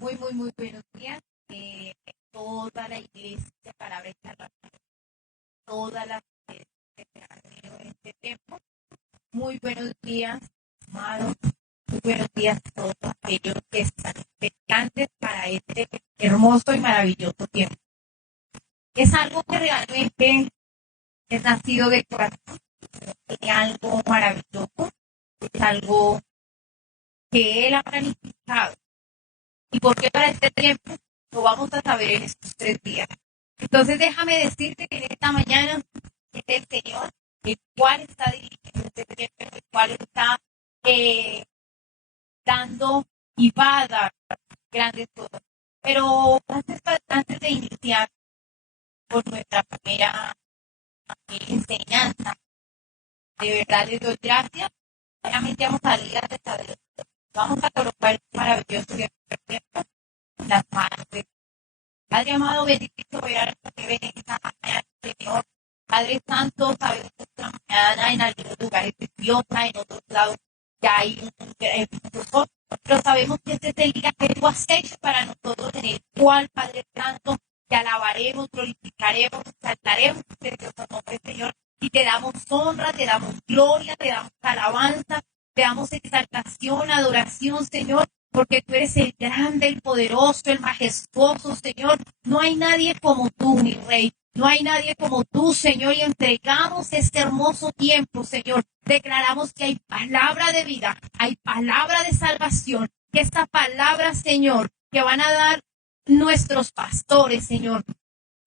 Muy buenos días. Toda la iglesia de Palabra Internacional, todas las iglesias que se han unido en este tiempo. Muy buenos días, amados. Muy buenos días a todos aquellos que están expectantes para este hermoso y maravilloso tiempo. Es algo que realmente es nacido de corazón, es algo maravilloso, es algo que Él ha planificado. ¿Y por qué para este tiempo? Lo vamos a saber en estos 3 días. Entonces déjame decirte que en esta mañana es el Señor el cual está dirigiendo este tiempo, el cual está dando y va a dar grandes cosas. Pero antes de iniciar por nuestra primera enseñanza, de verdad les doy gracias. Realmente vamos a ir a Dios. Vamos a colocar este maravilloso tiempo en las manos de Padre amado, bendito soberano, que ven en esta mañana, Señor. Padre Santo, sabemos que esta mañana en algunos lugares es lluviosa, en otros lados ya hay mucho sol, pero sabemos que este es el día que tú has hecho para nosotros, en el cual, Padre Santo, te alabaremos, glorificaremos, exaltaremos tu precioso nombre, Señor, y te damos honra, te damos gloria, te damos alabanza, te damos exaltación, adoración, Señor, porque tú eres el grande, el poderoso, el majestuoso, Señor. No hay nadie como tú, mi Rey. No hay nadie como tú, Señor, y entregamos este hermoso tiempo, Señor. Declaramos que hay palabra de vida, hay palabra de salvación, que esta palabra, Señor, que van a dar nuestros pastores, Señor,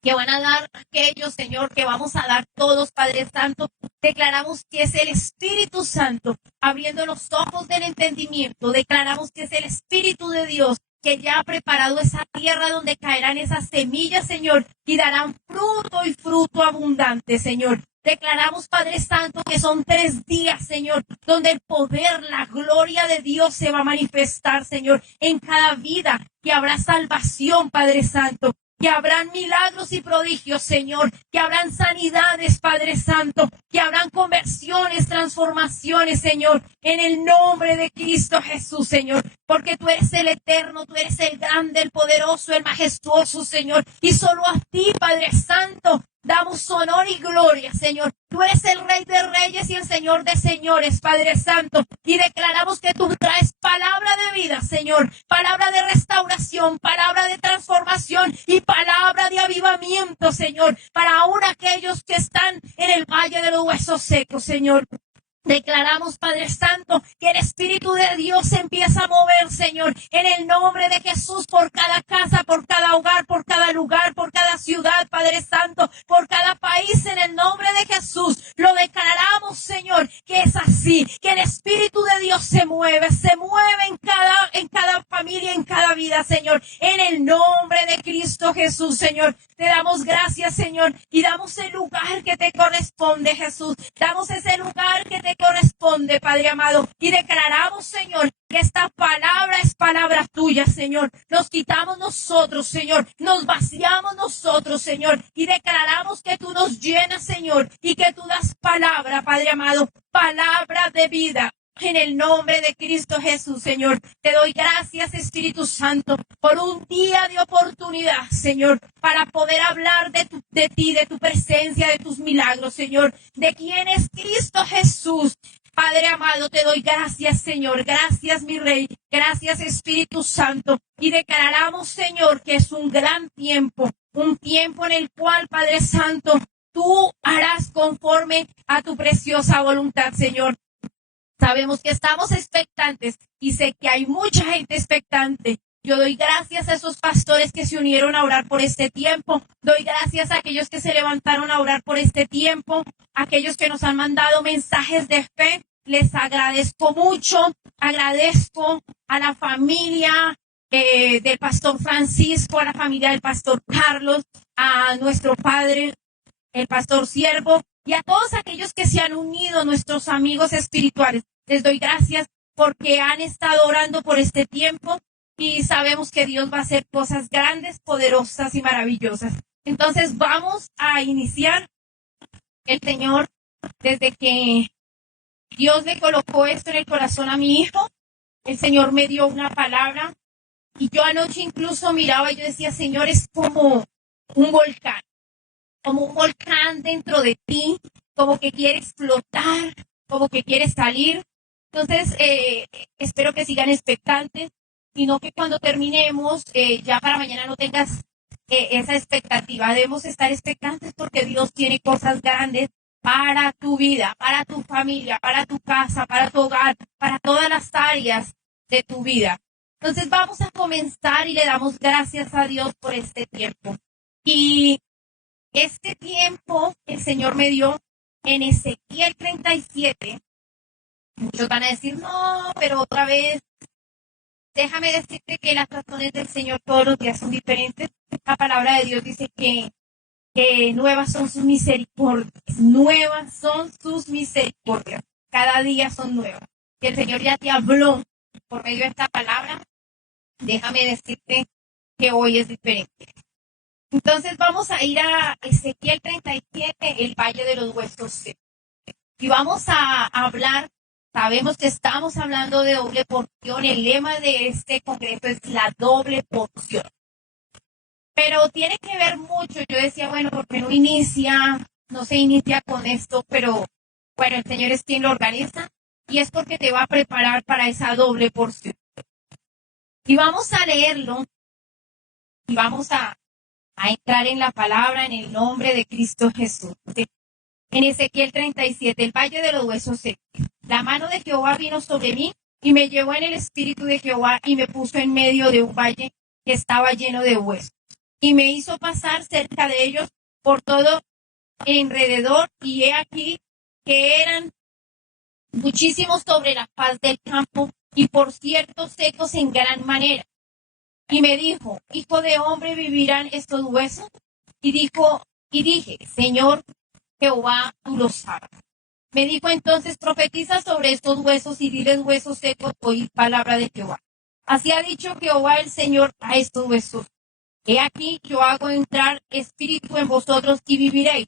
que van a dar aquellos, Señor, que vamos a dar todos, Padre Santo. Declaramos que es el Espíritu Santo abriendo los ojos del entendimiento. Declaramos que es el Espíritu de Dios que ya ha preparado esa tierra donde caerán esas semillas, Señor, y darán fruto y fruto abundante, Señor. Declaramos, Padre Santo, que son 3 días, Señor, donde el poder, la gloria de Dios se va a manifestar, Señor, en cada vida, que habrá salvación, Padre Santo, que habrán milagros y prodigios, Señor, que habrán sanidades, Padre Santo, que habrán conversiones, transformaciones, Señor, en el nombre de Cristo Jesús, Señor, porque tú eres el eterno, tú eres el grande, el poderoso, el majestuoso, Señor, y solo a ti, Padre Santo, damos honor y gloria, Señor. Tú eres el Rey de Reyes y el Señor de Señores, Padre Santo. Y declaramos que tú traes palabra de vida, Señor. Palabra de restauración, palabra de transformación y palabra de avivamiento, Señor. Para aún aquellos que están en el valle de los huesos secos, Señor. Declaramos, Padre Santo, que el Espíritu de Dios se empieza a mover, Señor, en el nombre de Jesús, por cada casa, por cada hogar, por cada lugar, por cada ciudad, Padre Santo, por cada país, en el nombre de Jesús. Lo declaramos, Señor, que es así, que el Espíritu de Dios se mueve en cada familia, en cada vida, Señor, en el nombre de Cristo Jesús, Señor. Te damos gracias, Señor, y damos el lugar que te corresponde, Jesús. Damos ese lugar que te corresponde, Padre amado, y declaramos, Señor, que esta palabra es palabra tuya, Señor. Nos quitamos nosotros, Señor, nos vaciamos nosotros, Señor, y declaramos que tú nos llenas, Señor, y que tú das palabra, Padre amado, palabra de vida. En el nombre de Cristo Jesús, Señor, te doy gracias, Espíritu Santo, por un día de oportunidad, Señor, para poder hablar de ti, de tu presencia, de tus milagros, Señor, de quién es Cristo Jesús. Padre amado, te doy gracias, Señor. Gracias, mi Rey. Gracias, Espíritu Santo. Y declaramos, Señor, que es un gran tiempo, un tiempo en el cual, Padre Santo, tú harás conforme a tu preciosa voluntad, Señor. Sabemos que estamos expectantes y sé que hay mucha gente expectante. Yo doy gracias a esos pastores que se unieron a orar por este tiempo. Doy gracias a aquellos que se levantaron a orar por este tiempo. Aquellos que nos han mandado mensajes de fe. Les agradezco mucho. Agradezco a la familia del pastor Francisco, a la familia del pastor Carlos, a nuestro padre, el pastor Siervo, y a todos aquellos que se han unido, nuestros amigos espirituales. Les doy gracias porque han estado orando por este tiempo y sabemos que Dios va a hacer cosas grandes, poderosas y maravillosas. Entonces vamos a iniciar. El Señor, desde que Dios le colocó esto en el corazón a mi hijo, el Señor me dio una palabra Y yo anoche incluso miraba y yo decía, Señor, es como un volcán, dentro de ti, como que quiere explotar, como que quiere salir. Entonces, espero que sigan expectantes, sino que cuando terminemos, ya para mañana no tengas esa expectativa. Debemos estar expectantes porque Dios tiene cosas grandes para tu vida, para tu familia, para tu casa, para tu hogar, para todas las áreas de tu vida. Entonces vamos a comenzar y le damos gracias a Dios por este tiempo. Y este tiempo el Señor me dio en Ezequiel 37. Muchos van a decir, no, pero otra vez, déjame decirte que las razones del Señor todos los días son diferentes. La palabra de Dios dice que nuevas son sus misericordias, cada día son nuevas. Que el Señor ya te habló por medio de esta palabra, déjame decirte que hoy es diferente. Entonces vamos a ir a Ezequiel 37, el Valle de los Huesos Secos. Y vamos a hablar, sabemos que estamos hablando de doble porción, el lema de este congreso es la doble porción. Pero tiene que ver mucho, yo decía, bueno, porque no se inicia con esto, pero bueno, el Señor es quien lo organiza y es porque te va a preparar para esa doble porción. Y vamos a leerlo y vamos a entrar en la palabra en el nombre de Cristo Jesús. En Ezequiel 37, el Valle de los Huesos Secos. La mano de Jehová vino sobre mí y me llevó en el espíritu de Jehová y me puso en medio de un valle que estaba lleno de huesos. Y me hizo pasar cerca de ellos por todo alrededor, y he aquí que eran muchísimos sobre la faz del campo, y por cierto secos en gran manera. Y me dijo, hijo de hombre, ¿vivirán estos huesos? Y dije, Señor Jehová, tú lo sabes. Me dijo entonces, profetiza sobre estos huesos y diles, huesos secos, oíd palabra de Jehová. Así ha dicho Jehová el Señor a estos huesos. He aquí, yo hago entrar espíritu en vosotros y viviréis.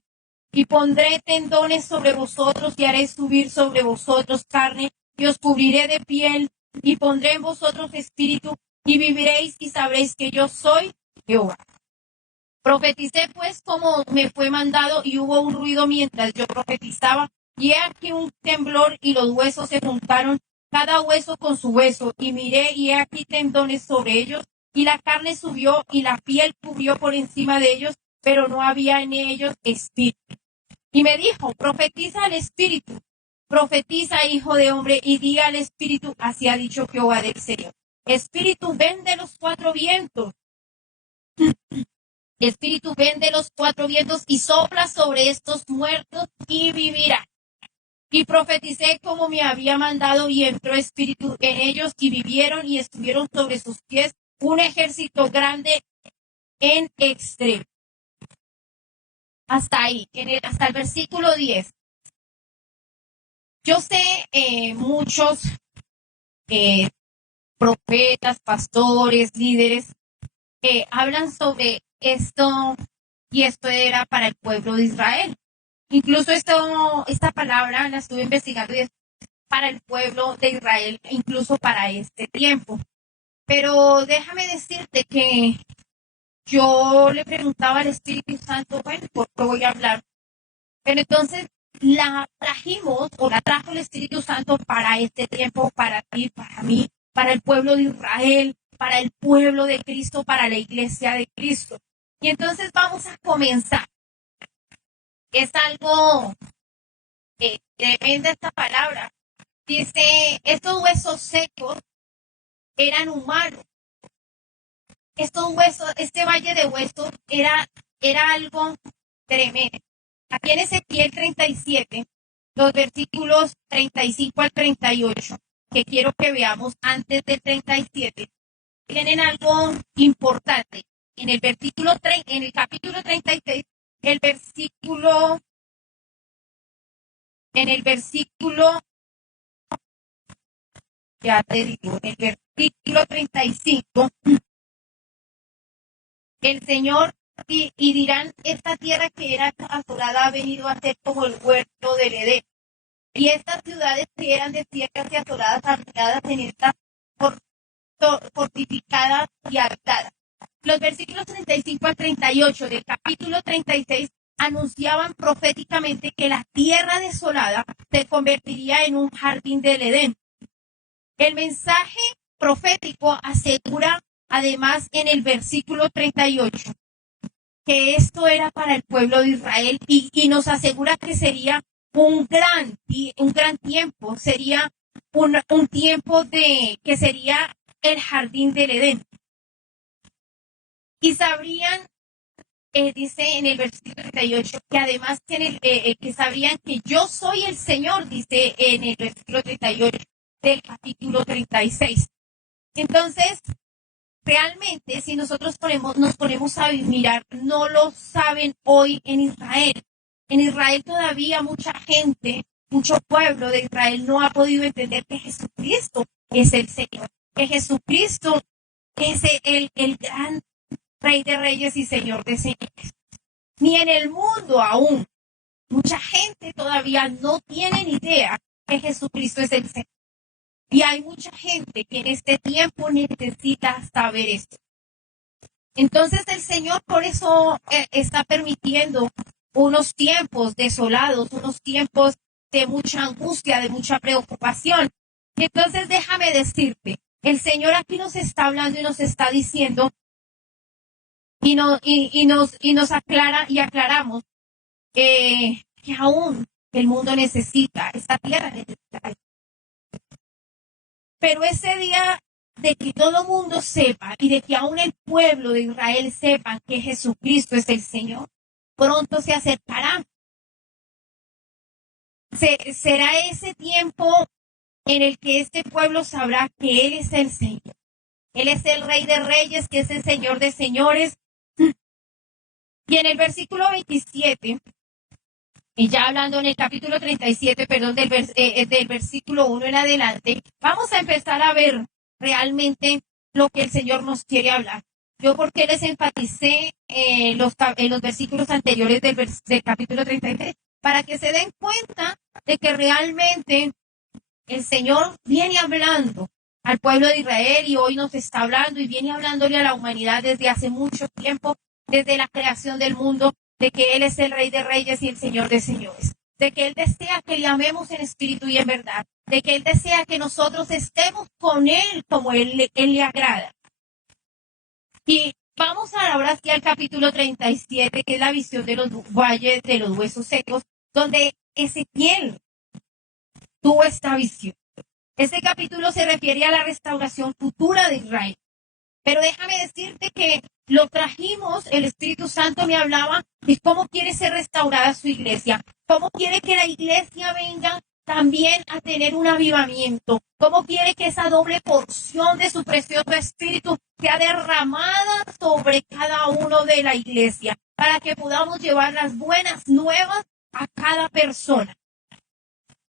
Y pondré tendones sobre vosotros y haré subir sobre vosotros carne y os cubriré de piel y pondré en vosotros espíritu y viviréis y sabréis que yo soy Jehová. Profeticé pues como me fue mandado y hubo un ruido mientras yo profetizaba y he aquí un temblor y los huesos se juntaron, cada hueso con su hueso, y miré y he aquí tendones sobre ellos y la carne subió y la piel cubrió por encima de ellos, pero no había en ellos espíritu. Y me dijo, profetiza al espíritu, profetiza, hijo de hombre, y diga al espíritu, así ha dicho Jehová del Señor. Espíritu, ven de los cuatro vientos. Espíritu, ven de los cuatro vientos y sopla sobre estos muertos y vivirá. Y profeticé como me había mandado y entró espíritu en ellos y vivieron y estuvieron sobre sus pies un ejército grande en extremo. Hasta ahí, hasta el versículo 10. Yo sé muchos profetas, pastores, líderes hablan sobre esto y esto era para el pueblo de Israel. Incluso esta palabra la estuve investigando y es para el pueblo de Israel, incluso para este tiempo. Pero déjame decirte que yo le preguntaba al Espíritu Santo, bueno, ¿por qué voy a hablar? Pero entonces la trajo el Espíritu Santo para este tiempo, para ti, para mí, para el pueblo de Israel, para el pueblo de Cristo, para la iglesia de Cristo. Y entonces vamos a comenzar. Es algo tremenda esta palabra. Dice, estos huesos secos eran humanos. Estos huesos, este valle de huesos era algo tremendo. Aquí en Ezequiel 37, los versículos 35 al 38, que quiero que veamos antes del 37, tienen algo importante. En el capítulo 36, en el versículo, ya te digo, en el versículo 35, el Señor y dirán, esta tierra que era asolada ha venido a ser como el huerto del Edén. Y estas ciudades que eran desiertas y asoladas, habitadas en esta por fortificada y habitada. Los versículos 35 al 38 del capítulo 36 anunciaban proféticamente que la tierra desolada se convertiría en un jardín del Edén. El mensaje profético asegura además en el versículo 38 que esto era para el pueblo de Israel y nos asegura que sería un gran tiempo, sería un tiempo que sería el jardín del Edén. Y sabrían, dice en el versículo 38, que además que sabrían que yo soy el Señor, dice en el versículo 38 del capítulo 36. Entonces, realmente, si nosotros nos ponemos a mirar, no lo saben hoy en Israel. En Israel todavía mucha gente, mucho pueblo de Israel no ha podido entender que Jesucristo es el Señor, que Jesucristo es el gran Rey de Reyes y Señor de Señores. Ni en el mundo aún. Mucha gente todavía no tiene ni idea que Jesucristo es el Señor. Y hay mucha gente que en este tiempo necesita saber esto. Entonces el Señor por eso está permitiendo unos tiempos desolados, unos tiempos de mucha angustia, de mucha preocupación. Y entonces déjame decirte, el Señor aquí nos está hablando y nos está diciendo y nos aclara y aclaramos que aún el mundo necesita, esta tierra necesita. Pero ese día de que todo el mundo sepa y de que aún el pueblo de Israel sepan que Jesucristo es el Señor, pronto se acercará. Será ese tiempo en el que este pueblo sabrá que Él es el Señor. Él es el Rey de Reyes, que es el Señor de Señores. Y en el versículo 27, y ya hablando en el capítulo 37, perdón, del versículo 1 en adelante, vamos a empezar a ver realmente lo que el Señor nos quiere hablar. Yo porque les enfaticé en los versículos anteriores del capítulo 33, para que se den cuenta de que realmente el Señor viene hablando al pueblo de Israel y hoy nos está hablando y viene hablándole a la humanidad desde hace mucho tiempo, desde la creación del mundo, de que Él es el Rey de Reyes y el Señor de Señores, de que Él desea que le amemos en espíritu y en verdad, de que Él desea que nosotros estemos con Él como Él le agrada. Y vamos ahora sí al capítulo 37, que es la visión de los valles de los huesos secos, donde Ezequiel tuvo esta visión. Este capítulo se refiere a la restauración futura de Israel. Pero déjame decirte que lo trajimos, el Espíritu Santo me hablaba de cómo quiere ser restaurada su iglesia, cómo quiere que la iglesia venga también a tener un avivamiento, cómo quiere que esa doble porción de su precioso Espíritu sea derramada sobre cada uno de la iglesia, para que podamos llevar las buenas nuevas a cada persona.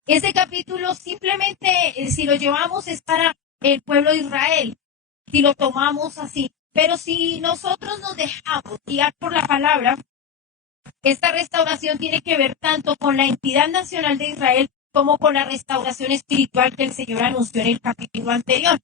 Este capítulo simplemente, si lo llevamos, es para el pueblo de Israel, si lo tomamos así. Pero si nosotros nos dejamos guiar por la palabra, esta restauración tiene que ver tanto con la entidad nacional de Israel como con la restauración espiritual que el Señor anunció en el capítulo anterior.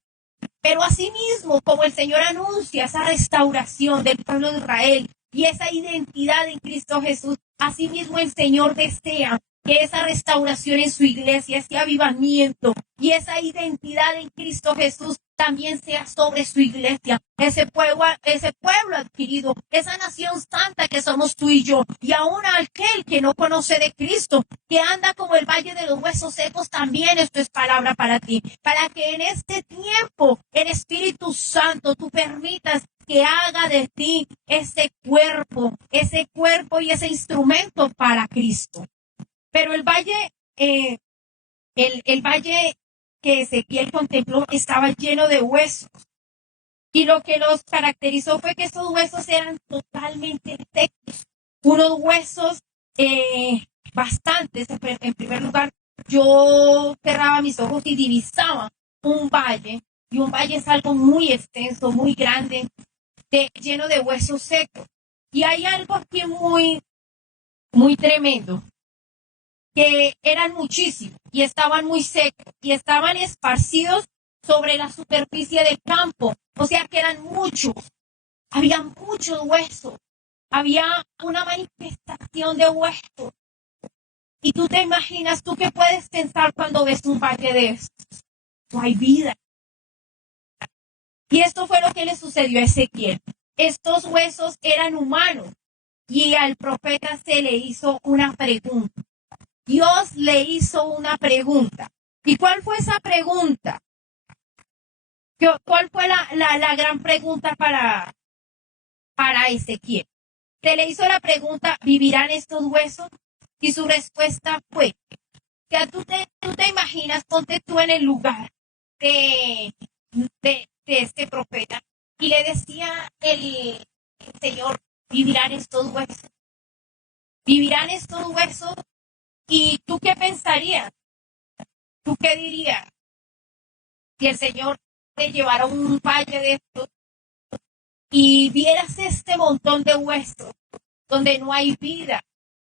Pero asimismo, como el Señor anuncia esa restauración del pueblo de Israel y esa identidad en Cristo Jesús, asimismo el Señor desea que esa restauración en su iglesia, ese avivamiento y esa identidad en Cristo Jesús también sea sobre su iglesia, ese pueblo adquirido, esa nación santa que somos tú y yo, y aún aquel que no conoce de Cristo, que anda como el valle de los huesos secos, también esto es palabra para ti, para que en este tiempo el Espíritu Santo tú permitas que haga de ti ese cuerpo y ese instrumento para Cristo. Pero el valle que Ezequiel contempló estaba lleno de huesos. Y lo que los caracterizó fue que esos huesos eran totalmente secos. Unos huesos bastantes. En primer lugar, yo cerraba mis ojos y divisaba un valle. Y un valle es algo muy extenso, muy grande, lleno de huesos secos. Y hay algo aquí muy, muy tremendo, que eran muchísimos y estaban muy secos y estaban esparcidos sobre la superficie del campo. O sea que eran muchos, había muchos huesos, había una manifestación de huesos. Y tú te imaginas, ¿tú qué puedes pensar cuando ves un valle de estos? No hay vida. Y esto fue lo que le sucedió a Ezequiel. Estos huesos eran humanos y al profeta se le hizo una pregunta. Dios le hizo una pregunta. ¿Y cuál fue esa pregunta? ¿Cuál fue la gran pregunta para Ezequiel? Se le hizo la pregunta, ¿vivirán estos huesos? Y su respuesta fue, o sea, tú te imaginas, ponte tú en el lugar de este profeta y le decía el Señor, ¿vivirán estos huesos? ¿Vivirán estos huesos? ¿Y tú qué pensarías? ¿Tú qué dirías? Si el Señor te llevara un valle de estos y vieras este montón de huesos donde no hay vida,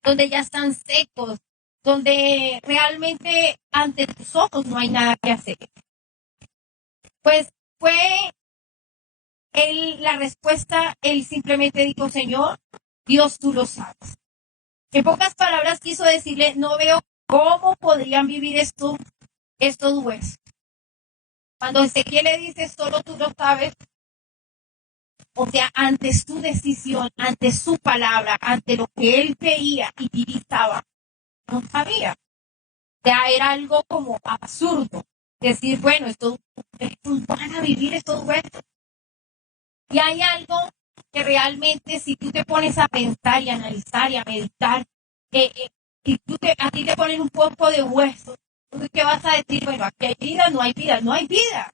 donde ya están secos, donde realmente ante tus ojos no hay nada que hacer. Pues fue la respuesta, él simplemente dijo, Señor, Dios tú lo sabes. En pocas palabras quiso decirle, no veo cómo podrían vivir estos huesos. Cuando Ezequiel le dice, solo tú lo sabes, o sea, ante su decisión, ante su palabra, ante lo que él veía y divisaba, no sabía. O sea, era algo como absurdo. Decir, bueno, estos van a vivir estos huesos. Y hay algo que realmente, si tú te pones a pensar y a analizar y a meditar, y a ti te ponen un poco de hueso, ¿qué vas a decir? Bueno, aquí hay vida, no hay vida, no hay vida.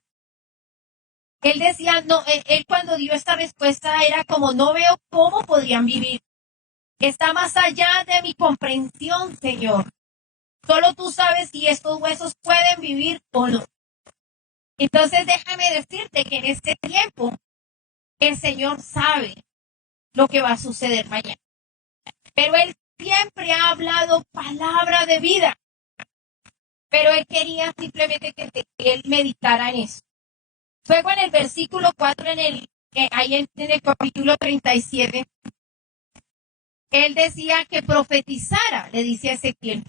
Él decía, no, él cuando dio esta respuesta era como, no veo cómo podrían vivir. Está más allá de mi comprensión, Señor. Solo tú sabes si estos huesos pueden vivir o no. Entonces déjame decirte que en este tiempo el Señor sabe lo que va a suceder mañana. Pero Él siempre ha hablado palabra de vida. Pero Él quería simplemente que Él meditara en eso. Luego en el versículo 4, ahí en el capítulo 37, Él decía que profetizara, le dice a Ezequiel.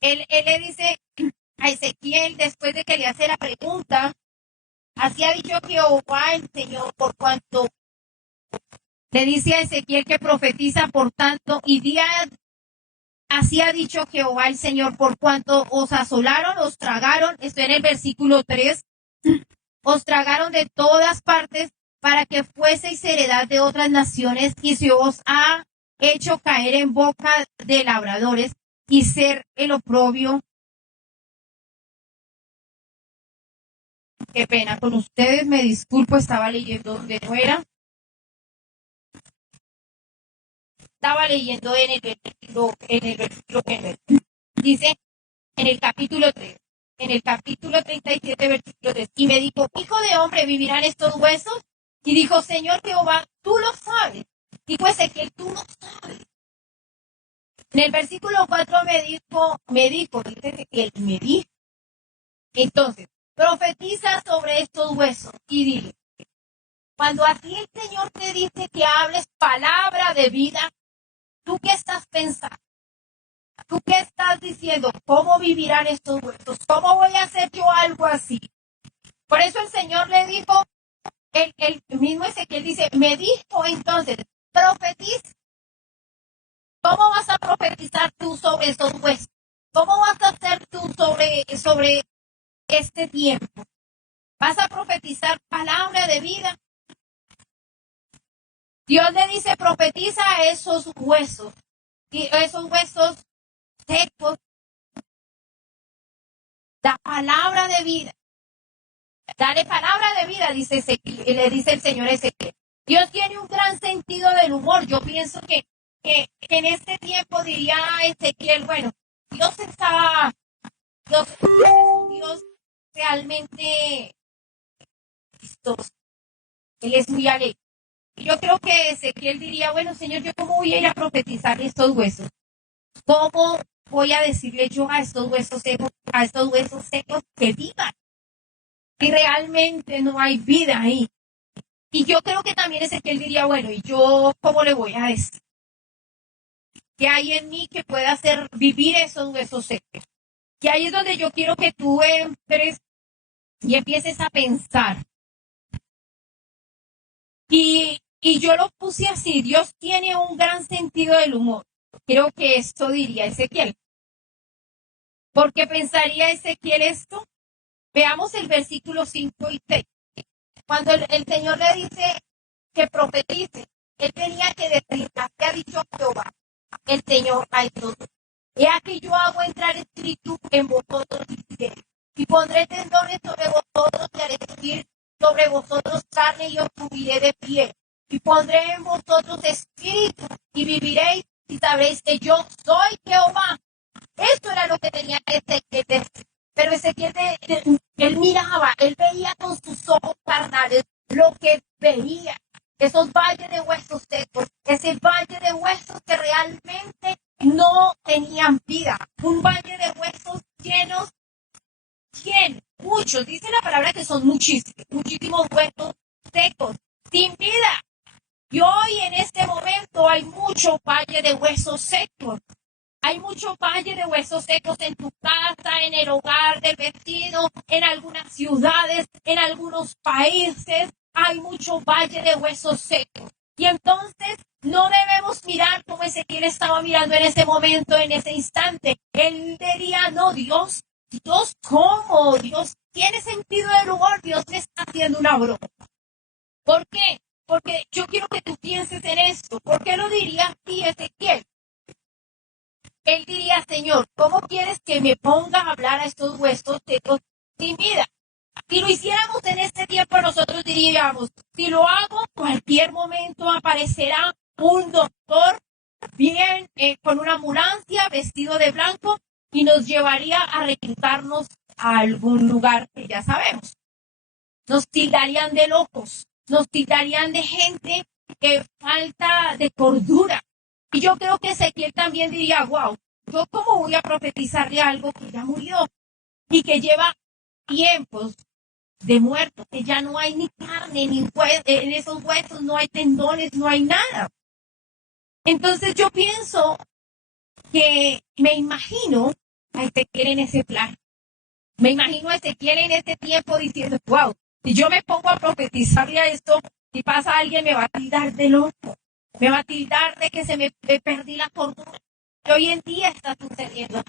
Él le dice a Ezequiel, después de que le hace la pregunta, así ha dicho Jehová el Señor, por cuanto le dice a Ezequiel que profetiza, por tanto, así ha dicho Jehová el Señor, por cuanto os asolaron, os tragaron, estoy en el versículo 3, os tragaron de todas partes para que fueseis heredad de otras naciones y se os ha hecho caer en boca de labradores y ser el oprobio. Qué pena con ustedes, me disculpo, estaba leyendo donde no era. Estaba leyendo en el versículo que dice en el capítulo 3, en el capítulo 37, versículo 3, y me dijo, hijo de hombre, ¿vivirán estos huesos? Y dijo, Señor Jehová, tú lo sabes. Dijo Ezequiel, tú lo sabes. En el versículo 4 dice Ezequiel, me dijo. Entonces, profetiza sobre estos huesos y dile, cuando así el Señor te dice que hables palabra de vida, ¿tú qué estás pensando? ¿Tú qué estás diciendo? ¿Cómo vivirán estos huesos? ¿Cómo voy a hacer yo algo así? Por eso el Señor le dijo, el mismo Ezequiel dice, me dijo entonces, profetiza. ¿Cómo vas a profetizar tú sobre estos huesos? ¿Cómo vas a hacer tú sobre este tiempo? ¿Vas a profetizar palabra de vida? Dios le dice, profetiza a esos huesos, y esos huesos secos, da palabra de vida. Dale palabra de vida, dice Ezequiel, le dice el Señor Ezequiel. Dios tiene un gran sentido del humor. Yo pienso que en este tiempo diría Ezequiel, bueno, Dios es un Dios realmente vistoso. Él es muy alegre. Y yo creo que Ezequiel diría, bueno, Señor, ¿yo cómo voy a ir a profetizar estos huesos? ¿Cómo voy a decirle yo a estos huesos secos que vivan? y realmente no hay vida ahí. Y yo creo que también Ezequiel diría, bueno, ¿y yo cómo le voy a decir? ¿Qué hay en mí que pueda hacer vivir esos huesos secos? Que ahí es donde yo quiero que tú entres y empieces a pensar. Y yo lo puse así, Dios tiene un gran sentido del humor. Creo que esto diría Ezequiel. ¿Por qué pensaría Ezequiel esto? Veamos el versículo 5 y 6. Cuando el Señor le dice que profetice, él tenía que decir, ¿qué ha dicho Jehová? El Señor ha dicho, he aquí yo hago entrar espíritu en vosotros y pondré tendones sobre vosotros y haré subir sobre vosotros carne y os cubriré de piel. Y pondré en vosotros espíritu y viviréis y sabréis que yo soy Jehová. Esto era lo que tenía que decir. Pero Ezequiel, él miraba, él veía con sus ojos carnales lo que veía. Esos valles de huesos secos, ese valle de huesos que realmente no tenían vida. Un valle de huesos llenos, muchos, dice la palabra que son muchísimos huesos secos, sin vida. Y hoy en este momento hay mucho valle de huesos secos. Hay mucho valle de huesos secos en tu casa, en el hogar del vecino, en algunas ciudades, en algunos países. Hay mucho valle de huesos secos. Y entonces no debemos mirar como Ezequiel estaba mirando en ese momento, en ese instante. Él diría, no, Dios, ¿cómo? Dios tiene sentido del humor, Dios le está haciendo una broma. ¿Por qué? Porque yo quiero que tú pienses en esto. ¿Por qué lo diría así Ezequiel? Él diría, Señor, ¿cómo quieres que me ponga a hablar a estos huesos secos sin vida? Si lo hiciéramos en este tiempo, nosotros diríamos, si lo hago, cualquier momento aparecerá un doctor bien con una ambulancia, vestido de blanco, y nos llevaría a reclutarnos a algún lugar que ya sabemos. Nos tildarían de locos, nos tildarían de gente que falta de cordura. Y yo creo que Ezequiel también diría, wow, ¿yo cómo voy a profetizarle algo que ya murió y que lleva tiempos de muerto, que ya no hay ni carne, ni en esos huesos no hay tendones, no hay nada? Entonces yo pienso que me imagino a Ezequiel en ese plan. Me imagino a Ezequiel en ese tiempo diciendo, wow, si yo me pongo a profetizarle a esto, si pasa alguien me va a tildar de loco. Me va a tildar de que se me perdí la cordura. Y hoy en día está sucediendo.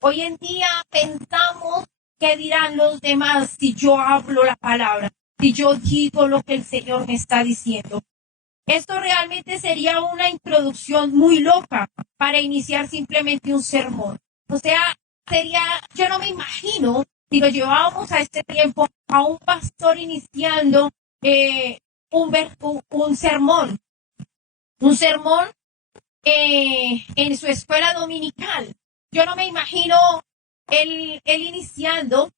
Hoy en día pensamos qué dirán los demás si yo hablo la palabra, si yo digo lo que el Señor me está diciendo. Esto realmente sería una introducción muy loca para iniciar simplemente un sermón. O sea, yo no me imagino si lo llevábamos a este tiempo a un pastor iniciando un sermón. Un sermón en su escuela dominical. Yo no me imagino él iniciando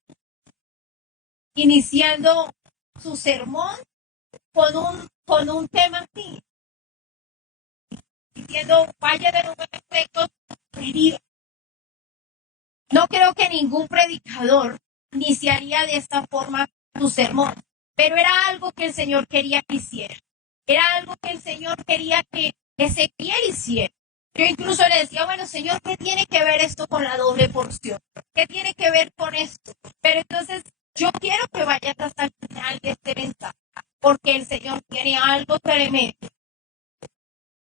su sermón con un tema así, diciendo vaya de los efectos heridos. No creo que ningún predicador iniciaría de esta forma su sermón, pero era algo que el Señor quería que hiciera. Era algo que el Señor quería que Ezequiel hiciera. Yo incluso le decía, bueno, Señor, ¿qué tiene que ver esto con la doble porción? ¿Qué tiene que ver con esto? Pero entonces yo quiero que vayas hasta el final de este mensaje, porque el Señor tiene algo tremendo.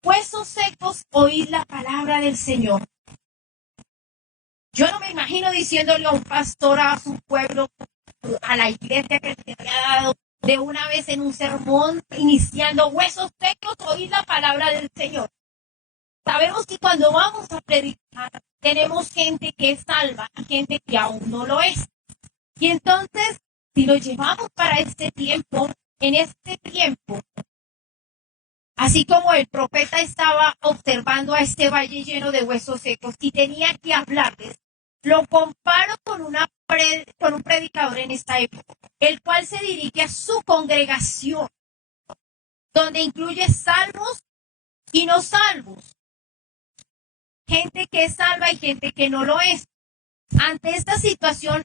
Huesos secos, oír la palabra del Señor. Yo no me imagino diciéndole a un pastor, a su pueblo, a la iglesia que se había dado de una vez en un sermón, iniciando huesos secos, oír la palabra del Señor. Sabemos que cuando vamos a predicar, tenemos gente que es salva y gente que aún no lo es. Y entonces, si lo llevamos para este tiempo, en este tiempo, así como el profeta estaba observando a este valle lleno de huesos secos y tenía que hablarles, lo comparo con un predicador en esta época, el cual se dirige a su congregación, donde incluye salvos y no salvos, gente que es salva y gente que no lo es. Ante esta situación,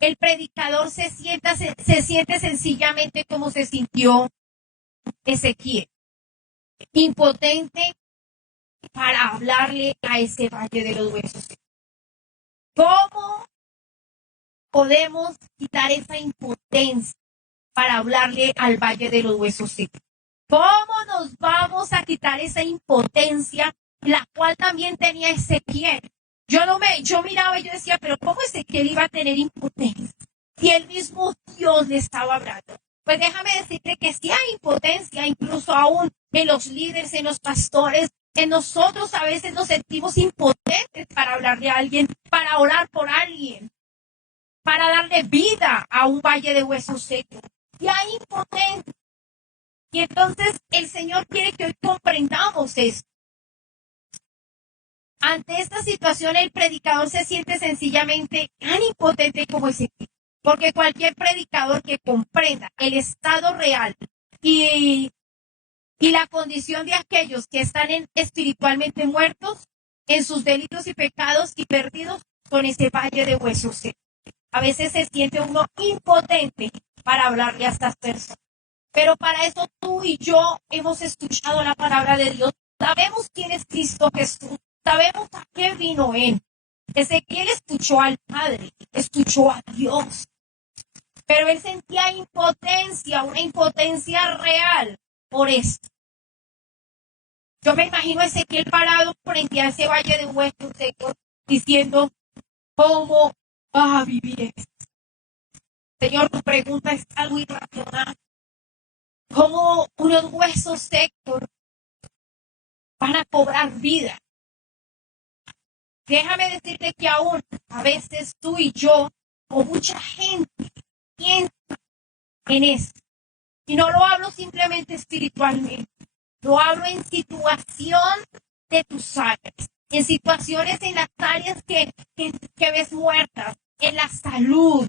el predicador se siente sencillamente como se sintió Ezequiel, impotente para hablarle a ese valle de los huesos. ¿Cómo podemos quitar esa impotencia para hablarle al valle de los huesos secos? ¿Cómo nos vamos a quitar esa impotencia, la cual también tenía Ezequiel? Yo miraba y yo decía, pero ¿cómo Ezequiel iba a tener impotencia si el mismo Dios le estaba hablando? Pues déjame decirte que sí hay impotencia, incluso aún en los líderes, en los pastores, en nosotros a veces nos sentimos impotentes para hablarle a alguien, para orar por alguien, para darle vida a un valle de huesos secos. Y hay impotencia. Y entonces el Señor quiere que hoy comprendamos esto. Ante esta situación, el predicador se siente sencillamente tan impotente como Ezequiel, porque cualquier predicador que comprenda el estado real y la condición de aquellos que están espiritualmente muertos en sus delitos y pecados y perdidos con ese valle de huesos secos. A veces se siente uno impotente para hablarle a estas personas. Pero para eso tú y yo hemos escuchado la palabra de Dios. Sabemos quién es Cristo Jesús. Sabemos a qué vino Él. Ezequiel escuchó al Padre, escuchó a Dios. Pero él sentía impotencia, una impotencia real por esto. Yo me imagino a Ezequiel parado frente a ese valle de huesos secos, diciendo, ¿cómo va a vivir esto? Señor, tu pregunta es algo irracional. ¿Cómo unos huesos secos van a cobrar vida? Déjame decirte que aún a veces tú y yo, o mucha gente, piensa en eso. Y no lo hablo simplemente espiritualmente, lo hablo en situación de tus áreas, en situaciones en las áreas que ves muertas, en la salud,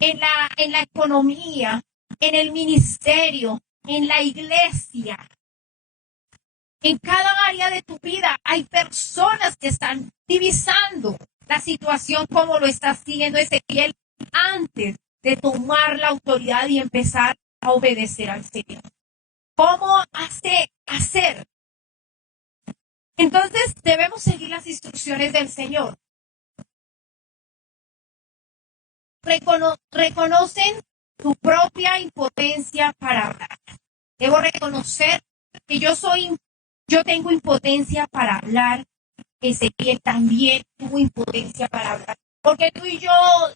en la economía, en el ministerio, en la iglesia. En cada área de tu vida hay personas que están divisando la situación como lo está haciendo Ezequiel antes de tomar la autoridad y empezar a obedecer al Señor. ¿Cómo hacer? Entonces debemos seguir las instrucciones del Señor. Reconocen tu propia impotencia para hablar. Debo reconocer que yo tengo impotencia para hablar. Ezequiel también tuvo impotencia para hablar. Porque tú y yo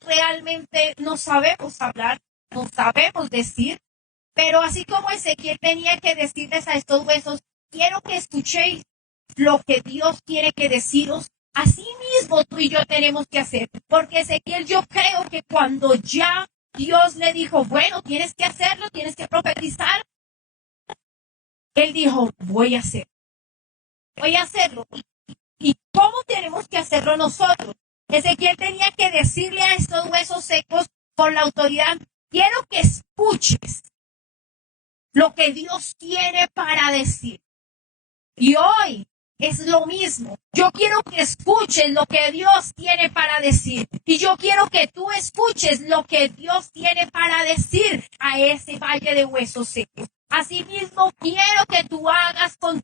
realmente no sabemos hablar, no sabemos decir. Pero así como Ezequiel tenía que decirles a estos huesos, quiero que escuchéis lo que Dios quiere que deciros. Así mismo tú y yo tenemos que hacer. Porque Ezequiel, yo creo que cuando ya Dios le dijo, bueno, tienes que hacerlo, tienes que profetizar, él dijo, voy a hacerlo. ¿Y cómo tenemos que hacerlo nosotros? Ezequiel tenía que decirle a estos huesos secos con la autoridad, quiero que escuches lo que Dios tiene para decir. Y hoy es lo mismo. Yo quiero que escuches lo que Dios tiene para decir. Y yo quiero que tú escuches lo que Dios tiene para decir a ese valle de huesos secos. Asimismo, quiero que tú hagas con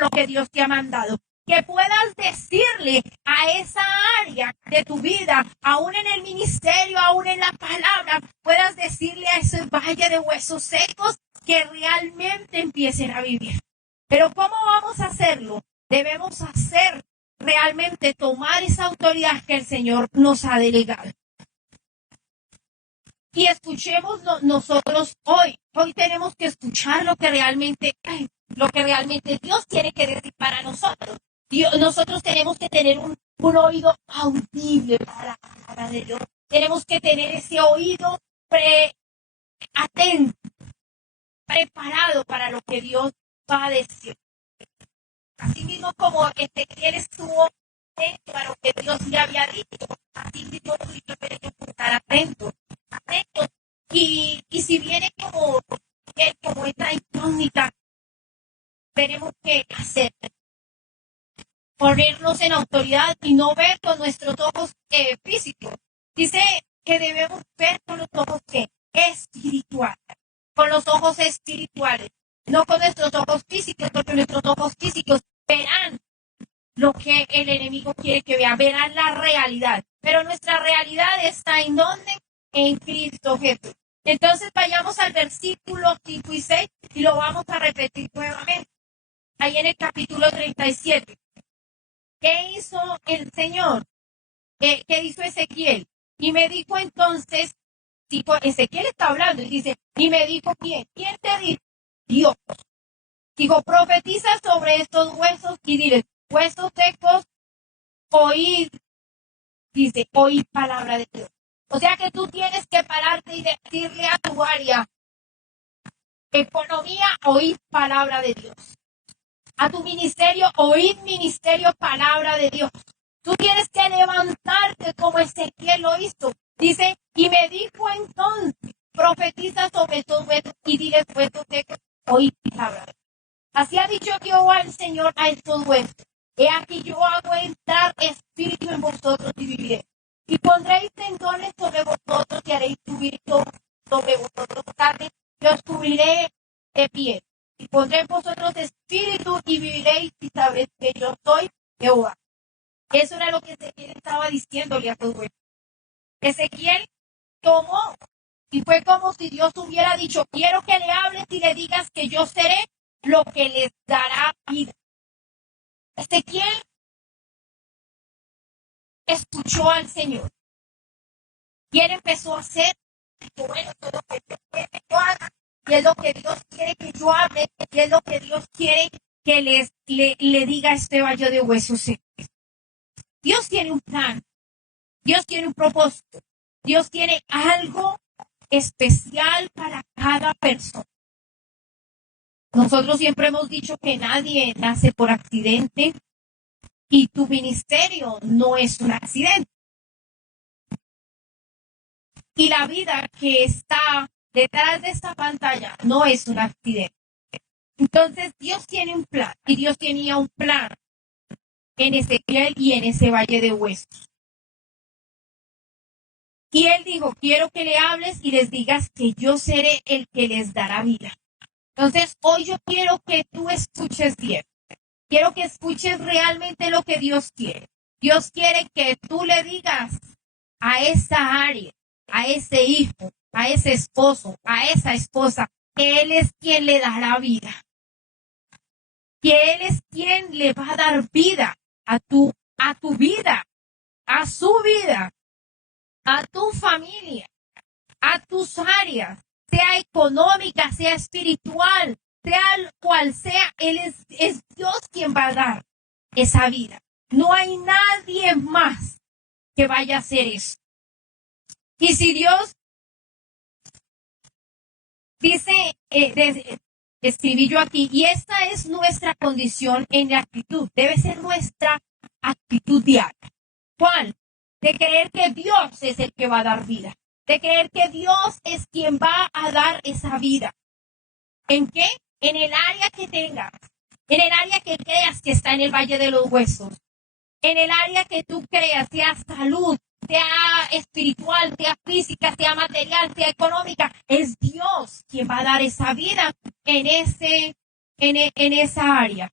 lo que Dios te ha mandado. Que puedas decirle a esa área de tu vida, aún en el ministerio, aún en la palabra, puedas decirle a ese valle de huesos secos que realmente empiecen a vivir. Pero ¿cómo vamos a hacerlo? Debemos realmente tomar esa autoridad que el Señor nos ha delegado. Y escuchemos nosotros hoy. Hoy tenemos que escuchar lo que realmente Dios tiene que decir para nosotros. Nosotros tenemos que tener un oído audible para la palabra de Dios. Tenemos que tener ese oído atento, preparado para lo que Dios va a decir. Así mismo como Ezequiel estuvo atento a lo que Dios le había dicho, así mismo tú y yo tenemos que estar atentos. Y si viene como esta incógnita, tenemos que hacer, ponernos en autoridad y no ver con nuestros ojos físicos. Dice que con los ojos espirituales, no con nuestros ojos físicos, porque nuestros ojos físicos verán lo que el enemigo quiere que vea, verán la realidad. Pero nuestra realidad está ¿en dónde? En Cristo Jesús. Entonces vayamos al versículo 5 y 6 y lo vamos a repetir nuevamente. Ahí en el capítulo 37. ¿Qué hizo el Señor? ¿Qué hizo Ezequiel? Y me dijo entonces, Ezequiel está hablando y dice, y me dijo, ¿quién te dijo? Dios. Dijo, profetiza sobre estos huesos y dile, huesos secos, oíd, dice, oíd palabra de Dios. O sea que tú tienes que pararte y decirle a tu área, economía, oíd palabra de Dios. A tu ministerio, oíd ministerio, palabra de Dios. Tú tienes que levantarte como Ezequiel lo hizo. Dice, y me dijo entonces, profetiza sobre estos huesos y dile, huesos secos, oíd palabra de Dios. Así ha dicho Jehová el Señor a estos huesos. He aquí yo hago entrar espíritu en vosotros y viviréis. Y pondréis tendones sobre vosotros y haréis subir sobre vosotros carne y os cubriré de piel. Y pondré en vosotros espíritu y viviréis y sabréis que yo soy Jehová. Eso era lo que Ezequiel estaba diciéndole a todos. Ezequiel tomó y fue como si Dios hubiera dicho, quiero que le hables y le digas que yo seré lo que les dará vida. Ezequiel escuchó al Señor y él empezó a hacer, bueno, todo lo que Dios quiere que yo haga, y es lo que Dios quiere que yo hable, y es lo que Dios quiere que le diga a este valle de huesos secos. Dios tiene un plan, Dios tiene un propósito, Dios tiene algo especial para cada persona. Nosotros siempre hemos dicho que nadie nace por accidente y tu ministerio no es un accidente. Y la vida que está detrás de esta pantalla no es un accidente. Entonces Dios tiene un plan y Dios tenía un plan en Ezequiel y en ese valle de huesos. Y él dijo, quiero que le hables y les digas que yo seré el que les dará vida. Entonces hoy yo quiero que tú escuches bien. Quiero que escuches realmente lo que Dios quiere. Dios quiere que tú le digas a esa área, a ese hijo, a ese esposo, a esa esposa, que Él es quien le dará vida. Que Él es quien le va a dar vida a tu vida, a su vida, a tu familia, a tus áreas, sea económica, sea espiritual, sea cual sea, Él es Dios quien va a dar esa vida. No hay nadie más que vaya a hacer eso. Y si Dios dice, escribí yo aquí, y esta es nuestra condición en la actitud, debe ser nuestra actitud diaria. ¿Cuál? De creer que Dios es el que va a dar vida, de creer que Dios es quien va a dar esa vida. ¿En qué? En el área que tengas, en el área que creas que está en el valle de los huesos, en el área que tú creas, sea salud, sea espiritual, sea física, sea material, sea económica, es Dios quien va a dar esa vida en esa área.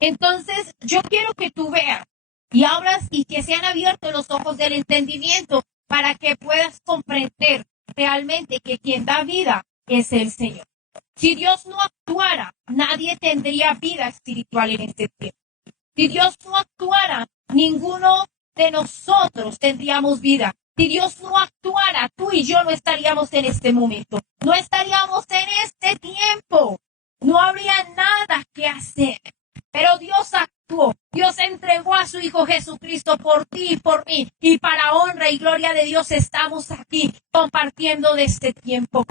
Entonces, yo quiero que tú veas y abras y que sean abiertos los ojos del entendimiento para que puedas comprender realmente que quien da vida es el Señor. Si Dios no actuara, nadie tendría vida espiritual en este tiempo. Si Dios no actuara, ninguno de nosotros tendríamos vida. Si Dios no actuara, tú y yo no estaríamos en este momento. No estaríamos en este tiempo. No habría nada que hacer. Pero Dios actuó. Dios entregó a su Hijo Jesucristo por ti y por mí. Y para honra y gloria de Dios estamos aquí compartiendo de este tiempo.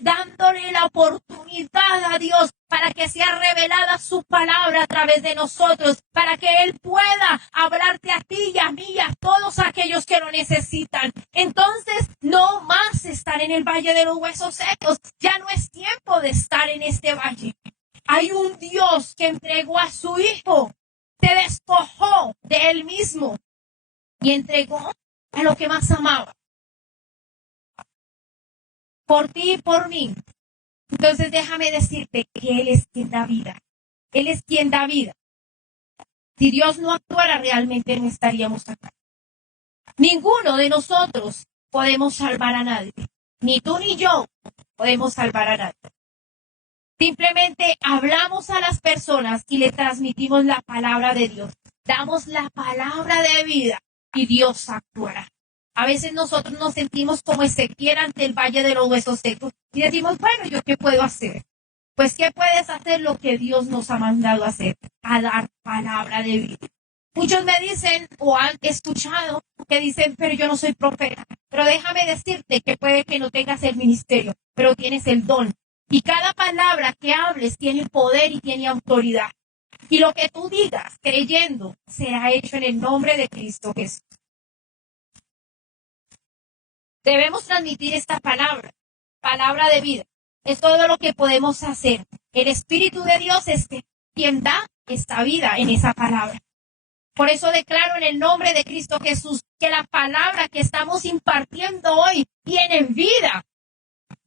Dándole la oportunidad a Dios para que sea revelada su palabra a través de nosotros. Para que Él pueda hablarte a ti y a mí y a todos aquellos que lo necesitan. Entonces, no más estar en el valle de los huesos secos. Ya no es tiempo de estar en este valle. Hay un Dios que entregó a su Hijo, se despojó de Él mismo y entregó a lo que más amaba. Por ti y por mí, Entonces déjame decirte que Él es quien da vida. Él es quien da vida. Si Dios no actuara, realmente no estaríamos acá. Ninguno de nosotros podemos salvar a nadie. Ni tú ni yo podemos salvar a nadie. Simplemente hablamos a las personas y le transmitimos la palabra de Dios. Damos la palabra de vida y Dios actuará. A veces nosotros nos sentimos como Ezequiel ante el valle de los huesos secos y decimos, bueno, ¿yo qué puedo hacer? Pues, ¿qué puedes hacer? Lo que Dios nos ha mandado a hacer, a dar palabra de vida. Muchos me dicen o han escuchado que dicen, pero yo no soy profeta. Pero déjame decirte que puede que no tengas el ministerio, pero tienes el don. Y cada palabra que hables tiene poder y tiene autoridad. Y lo que tú digas, creyendo, será hecho en el nombre de Cristo Jesús. Debemos transmitir esta palabra, palabra de vida. Es todo lo que podemos hacer. El Espíritu de Dios es quien da esta vida en esa palabra. Por eso declaro en el nombre de Cristo Jesús que la palabra que estamos impartiendo hoy tiene vida.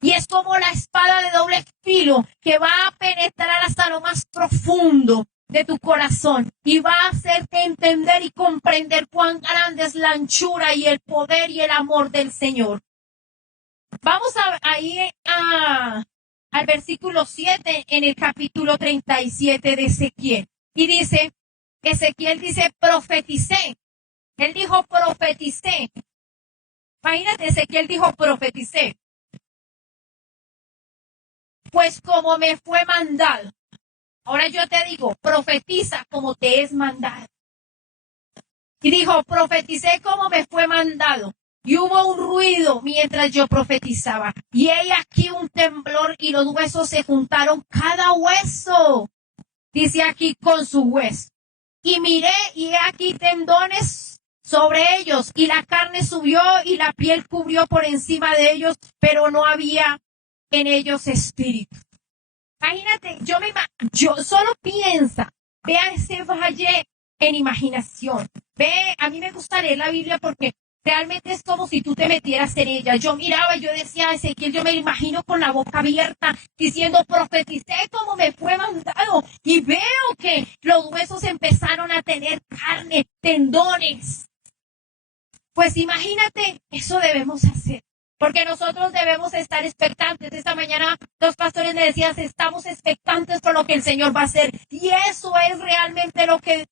Y es como la espada de doble filo que va a penetrar hasta lo más profundo de tu corazón y va a hacerte entender y comprender cuán grande es la anchura y el poder y el amor del Señor. Vamos al versículo 7 en el capítulo 37 de Ezequiel. Y dice, Ezequiel dice, profeticé. Él dijo, profeticé. Imagínate, Ezequiel dijo, profeticé. Pues como me fue mandado. Ahora yo te digo, profetiza como te es mandado. Y dijo, profeticé como me fue mandado. Y hubo un ruido mientras yo profetizaba. Y he aquí un temblor y los huesos se juntaron, cada hueso, dice aquí, con su hueso. Y miré y he aquí tendones sobre ellos. Y la carne subió y la piel cubrió por encima de ellos, pero no había en ellos espíritu. Imagínate, yo solo piensa, vea ese valle en imaginación. A mí me gusta leer la Biblia porque realmente es como si tú te metieras en ella. Yo miraba y yo decía, Ezequiel, yo me imagino con la boca abierta diciendo, profeticé como me fue mandado. Y veo que los huesos empezaron a tener carne, tendones. Pues imagínate, eso debemos hacer. Porque nosotros debemos estar expectantes. Esta mañana los pastores me decían, estamos expectantes por lo que el Señor va a hacer. Y eso es realmente lo que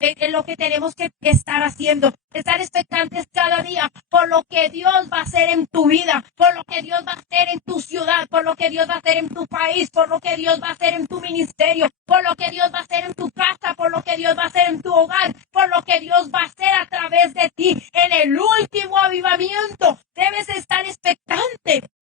tenemos que estar haciendo. Estar expectantes cada día por lo que Dios va a hacer en tu vida, por lo que Dios va a hacer en tu ciudad, por lo que Dios va a hacer en tu país, por lo que Dios va a hacer en tu ministerio, por lo que Dios va a hacer en tu casa, por lo que Dios va a hacer en tu hogar, por lo que Dios va a hacer a través de ti. En el último avivamiento debes estar expectante.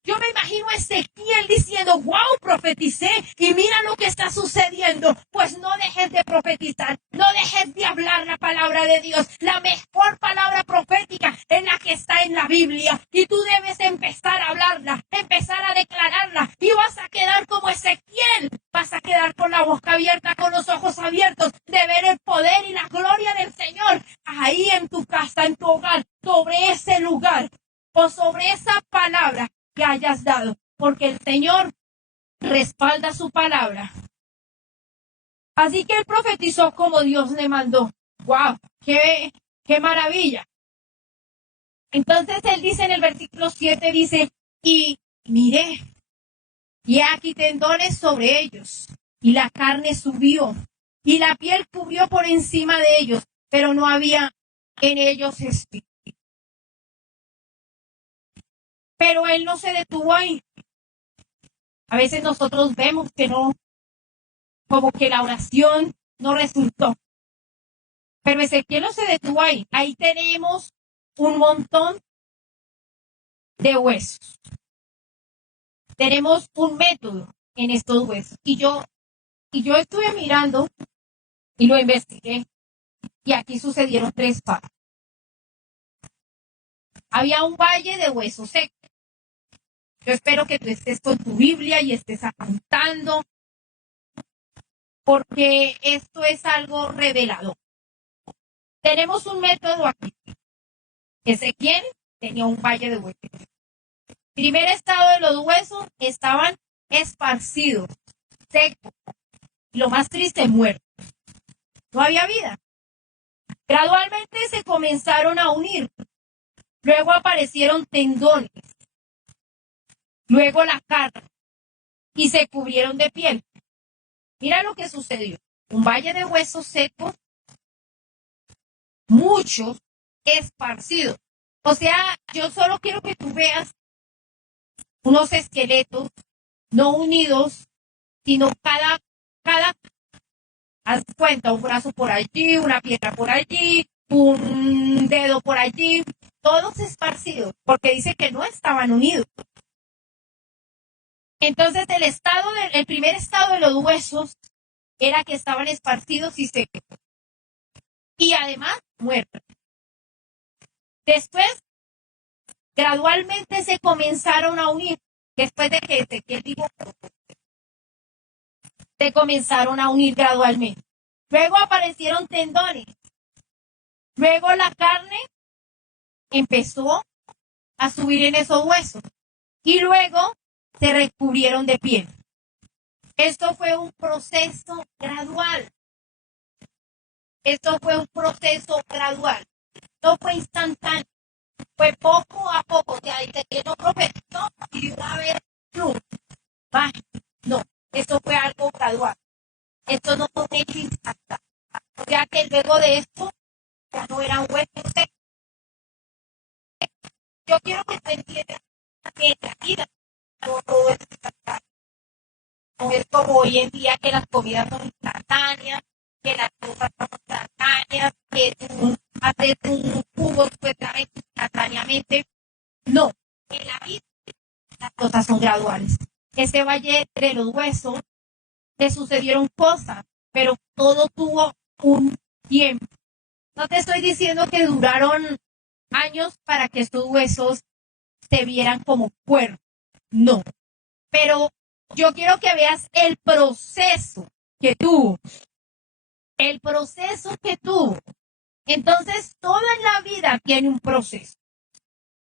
Yo me imagino a Ezequiel diciendo, wow, profeticé y mira lo que está sucediendo. Pues no dejes de profetizar, no dejes de hablar la palabra de Dios. La mejor palabra profética es la que está en la Biblia y tú debes empezar a hablarla, empezar a declararla y vas a quedar como Ezequiel. Vas a quedar con la boca abierta, con los ojos abiertos de ver el poder y la gloria del Señor ahí en tu casa, en tu hogar, sobre ese lugar o sobre esa palabra que hayas dado, porque el Señor respalda su palabra. Así que él profetizó como Dios le mandó. ¡Wow! ¡Qué maravilla! Entonces él dice en el versículo 7, dice, y miré, y aquí tendones sobre ellos, y la carne subió, y la piel cubrió por encima de ellos, pero no había en ellos espíritu. Pero él no se detuvo ahí. A veces nosotros vemos que no, como que la oración no resultó. Pero Ezequiel no se detuvo ahí. Ahí tenemos un montón de huesos. Tenemos un método en estos huesos. Y yo estuve mirando y lo investigué. Y aquí sucedieron 3 partes. Había un valle de huesos secos. Yo espero que tú estés con tu Biblia y estés apuntando, porque esto es algo revelador. Tenemos un método aquí. Ezequiel tenía un valle de huesos. Primer estado de los huesos estaban esparcidos, secos, y lo más triste, muertos. No había vida. Gradualmente se comenzaron a unir. Luego aparecieron tendones. Luego la carne. Y se cubrieron de piel. Mira lo que sucedió. Un valle de huesos secos, muchos esparcidos. O sea, yo solo quiero que tú veas unos esqueletos no unidos, sino haz cuenta, un brazo por allí, una pierna por allí, un dedo por allí, todos esparcidos, porque dice que no estaban unidos. Entonces el primer estado de los huesos era que estaban esparcidos y secos. Y además muertos. Después, gradualmente se comenzaron a unir. Después de que Ezequiel dijo, se comenzaron a unir gradualmente. Luego aparecieron tendones. Luego la carne empezó a subir en esos huesos. Y luego se recubrieron de piel. Esto fue un proceso gradual. No fue instantáneo. Fue poco a poco. O sea, Ezequiel no profetizó y de una vez, no. Esto fue algo gradual. Esto no fue un hecho instantáneo. O sea que luego de esto ya no era un hueso seco. Yo quiero que te entiendas que en la vida no todo es instantáneo. No es como hoy en día que las comidas son instantáneas, que las cosas son instantáneas, que tú haces un jugo supuestamente instantáneamente. No, en la vida las cosas son graduales. Ese valle de los huesos le sucedieron cosas, pero todo tuvo un tiempo. No te estoy diciendo que duraron años para que estos huesos se vieran como cuerpo. No. Pero yo quiero que veas el proceso que tuvo. El proceso que tuvo. Entonces, toda en la vida tiene un proceso.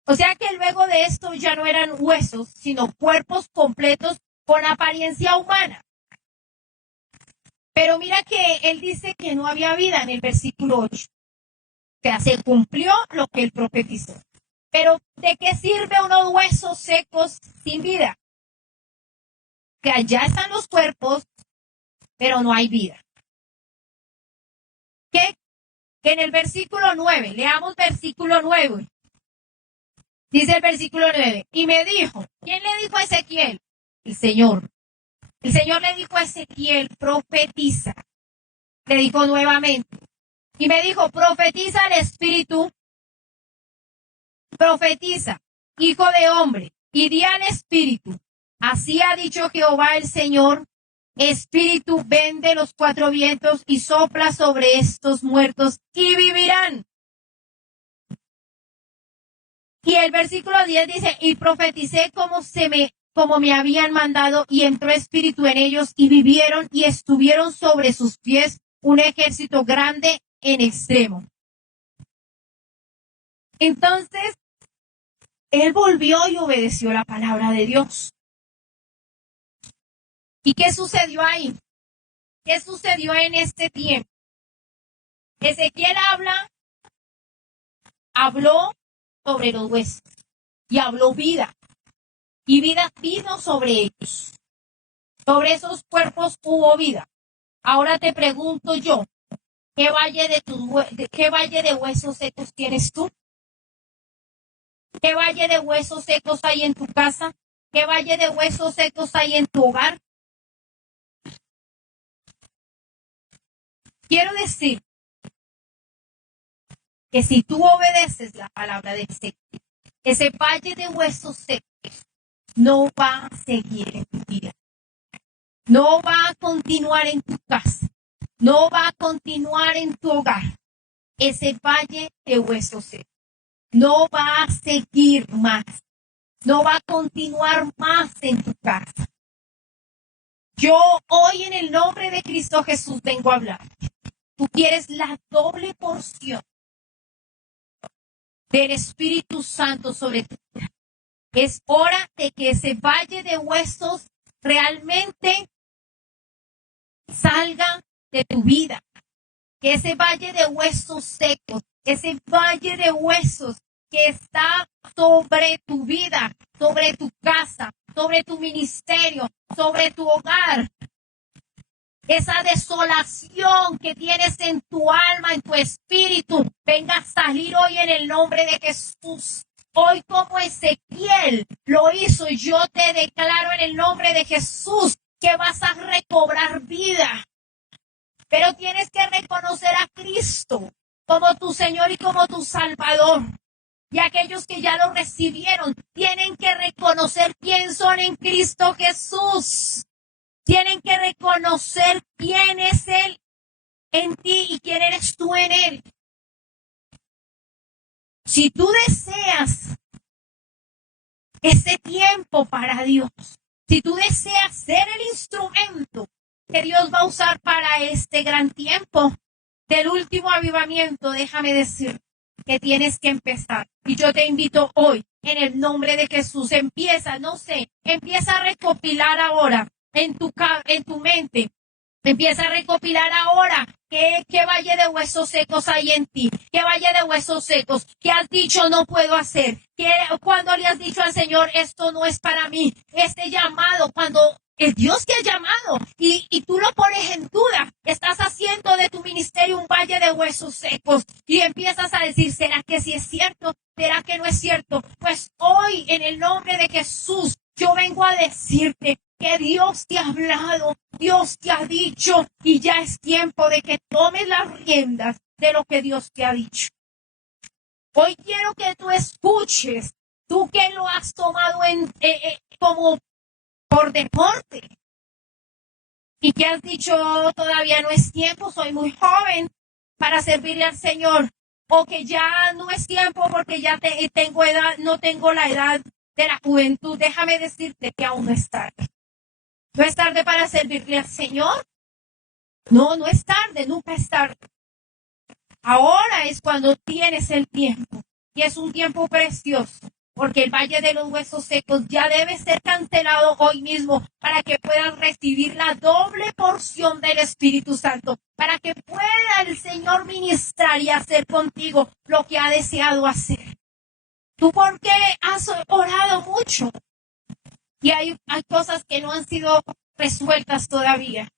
O sea que luego de esto ya no eran huesos, sino cuerpos completos con apariencia humana. Pero mira que él dice que no había vida en el versículo 8. O sea, se cumplió lo que él profetizó. Pero ¿de qué sirve unos huesos secos sin vida? Que allá están los cuerpos, pero no hay vida. Que en el versículo 9, leamos versículo 9. Dice el versículo 9, y me dijo, ¿quién le dijo a Ezequiel? El Señor. El Señor le dijo a Ezequiel, profetiza. Le dijo nuevamente. Y me dijo, profetiza al Espíritu. Profetiza, hijo de hombre, y di al Espíritu. Así ha dicho Jehová el Señor. Espíritu, ven de los cuatro vientos y sopla sobre estos muertos y vivirán. Y el versículo 10 dice, y profeticé como me habían mandado, y entró espíritu en ellos, y vivieron, y estuvieron sobre sus pies un ejército grande en extremo. Entonces, él volvió y obedeció la palabra de Dios. ¿Y qué sucedió ahí? ¿Qué sucedió en este tiempo? Ezequiel habló sobre los huesos y habló vida. Y vida vino sobre ellos. Sobre esos cuerpos hubo vida. Ahora te pregunto yo, ¿qué valle de huesos secos tienes tú? ¿Qué valle de huesos secos hay en tu casa? ¿Qué valle de huesos secos hay en tu hogar? Quiero decir que si tú obedeces la palabra de Ezequiel, ese valle de huesos secos no va a seguir en tu vida. No va a continuar en tu casa. No va a continuar en tu hogar. Ese valle de huesos secos no va a seguir más. No va a continuar más en tu casa. Yo hoy en el nombre de Cristo Jesús vengo a hablar. Tú quieres la doble porción del Espíritu Santo sobre tu vida. Es hora de que ese valle de huesos realmente salga de tu vida. Que ese valle de huesos secos, ese valle de huesos que está sobre tu vida, sobre tu casa, sobre tu ministerio, sobre tu hogar, esa desolación que tienes en tu alma, en tu espíritu, venga a salir hoy en el nombre de Jesús. Hoy como Ezequiel lo hizo, yo te declaro en el nombre de Jesús que vas a recobrar vida. Pero tienes que reconocer a Cristo como tu Señor y como tu Salvador. Y aquellos que ya lo recibieron tienen que reconocer quién son en Cristo Jesús. Tienen que reconocer quién es Él en ti y quién eres tú en Él. Si tú deseas ese tiempo para Dios, si tú deseas ser el instrumento que Dios va a usar para este gran tiempo del último avivamiento, déjame decir que tienes que empezar. Y yo te invito hoy, en el nombre de Jesús, empieza a recopilar ahora en tu mente. Empieza a recopilar ahora qué valle de huesos secos hay en ti, qué valle de huesos secos, qué has dicho no puedo hacer, cuando le has dicho al Señor esto no es para mí, este llamado, cuando es Dios que ha llamado y tú lo pones en duda, estás haciendo de tu ministerio un valle de huesos secos y empiezas a decir, ¿será que sí es cierto? ¿Será que no es cierto? Pues hoy en el nombre de Jesús yo vengo a decirte que Dios te ha hablado, Dios te ha dicho y ya es tiempo de que tomes las riendas de lo que Dios te ha dicho. Hoy quiero que tú escuches, tú que lo has tomado como por deporte y que has dicho todavía no es tiempo, soy muy joven para servirle al Señor, o que ya no es tiempo porque ya tengo edad, no tengo la edad de la juventud. Déjame decirte que aún no es tarde. ¿No es tarde para servirle al Señor? No, no es tarde, nunca es tarde. Ahora es cuando tienes el tiempo. Y es un tiempo precioso. Porque el valle de los huesos secos ya debe ser cancelado hoy mismo para que puedan recibir la doble porción del Espíritu Santo. Para que pueda el Señor ministrar y hacer contigo lo que ha deseado hacer. ¿Tú por qué has orado mucho? Y hay cosas que no han sido resueltas todavía.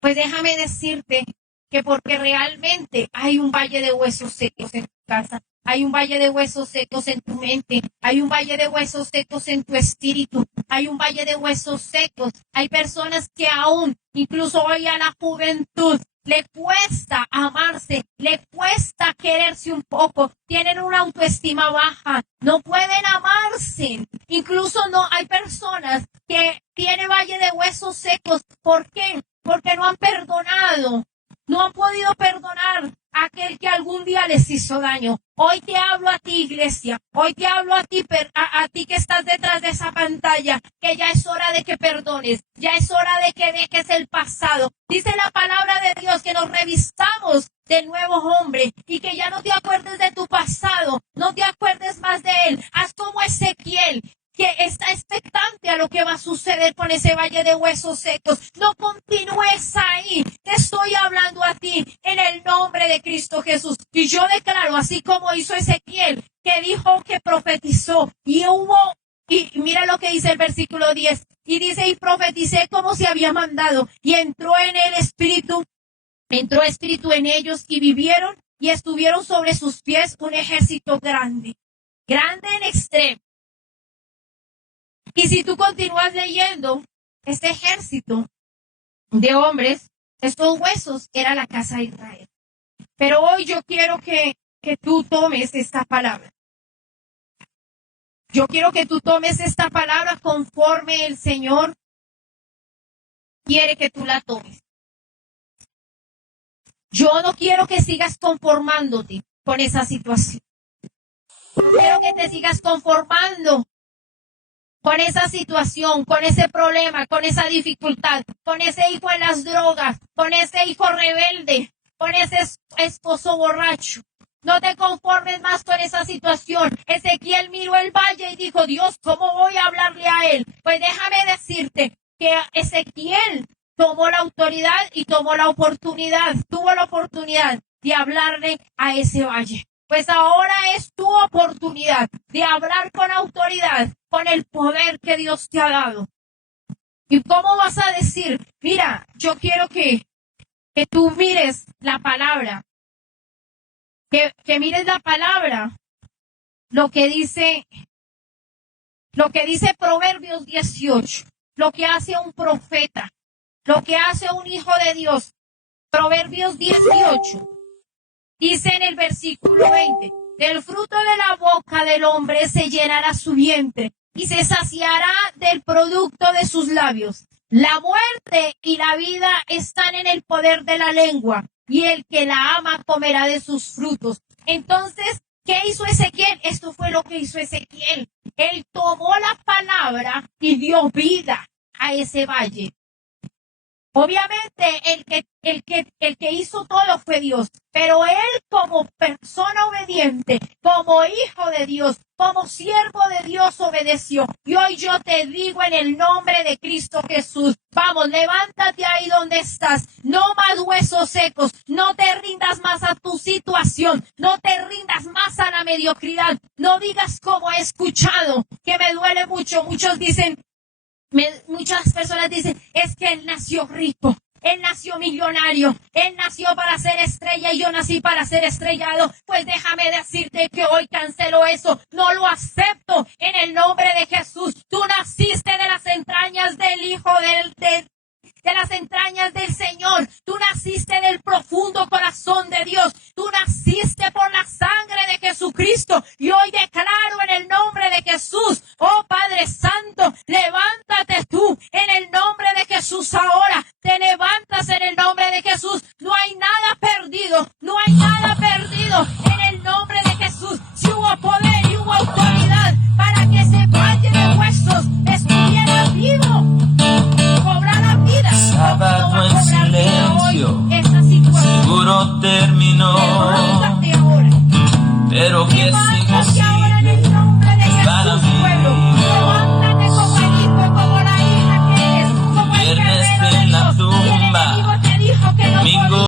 Pues déjame decirte que porque realmente hay un valle de huesos secos en tu casa, hay un valle de huesos secos en tu mente, hay un valle de huesos secos en tu espíritu, hay un valle de huesos secos. Hay personas que aún, incluso hoy a la juventud, le cuesta amarse, le cuesta quererse un poco, tienen una autoestima baja, no pueden amarse. Incluso no hay personas que tienen valle de huesos secos. ¿Por qué? Porque no han perdonado, no han podido perdonar a aquel que algún día les hizo daño. Hoy te hablo a ti, iglesia, hoy te hablo a ti, a ti que estás detrás de esa pantalla, que ya es hora de que perdones, ya es hora de que dejes el pasado. Dice la palabra de Dios que nos revistamos del nuevo hombre y que ya no te acuerdes de tu pasado, no te acuerdes más de él. Haz como Ezequiel, que está expectante a lo que va a suceder con ese valle de huesos secos. No continúes ahí. Te estoy hablando a ti en el nombre de Cristo Jesús. Y yo declaro, así como hizo Ezequiel, que dijo, que profetizó, y mira lo que dice el versículo 10, y dice, y profeticé como se había mandado, y entró espíritu en ellos, y vivieron, y estuvieron sobre sus pies un ejército grande en extremo. Y si tú continúas leyendo, este ejército de hombres, estos huesos, era la casa de Israel. Pero hoy yo quiero que tú tomes esta palabra. Yo quiero que tú tomes esta palabra conforme el Señor quiere que tú la tomes. Yo no quiero que sigas conformándote con esa situación. No quiero que te sigas conformando con esa situación, con ese problema, con esa dificultad, con ese hijo en las drogas, con ese hijo rebelde, con ese esposo borracho. No te conformes más con esa situación. Ezequiel miró el valle y dijo, Dios, ¿cómo voy a hablarle a él? Pues déjame decirte que Ezequiel tomó la autoridad y tuvo la oportunidad de hablarle a ese valle. Pues ahora es tu oportunidad de hablar con autoridad, con el poder que Dios te ha dado. ¿Y cómo vas a decir? Mira, yo quiero que tú mires la palabra. Que mires la palabra, lo que dice Proverbios 18, lo que hace un profeta, lo que hace un hijo de Dios. Proverbios 18, dice en el versículo 20, del fruto de la boca del hombre se llenará su vientre y se saciará del producto de sus labios. La muerte y la vida están en el poder de la lengua, y el que la ama comerá de sus frutos. Entonces, ¿qué hizo Ezequiel? Esto fue lo que hizo Ezequiel. Él tomó la palabra y dio vida a ese valle. Obviamente, el que hizo todo fue Dios, pero él como persona obediente, como hijo de Dios, como siervo de Dios obedeció. Y hoy yo te digo en el nombre de Cristo Jesús, vamos, levántate ahí donde estás, no más huesos secos, no te rindas más a tu situación, no te rindas más a la mediocridad, no digas como he escuchado, que me duele mucho. Muchas personas dicen, es que él nació rico, él nació millonario, él nació para ser estrella y yo nací para ser estrellado. Pues déjame decirte que hoy cancelo eso, no lo acepto en el nombre de Jesús. Tú naciste de las entrañas del Hijo de las entrañas del Señor. Tú naciste del profundo corazón de Dios. Tú naciste por la sangre de Jesucristo. Y hoy declaro en el nombre de Jesús, oh Padre Santo, levántate tú en el nombre de Jesús ahora.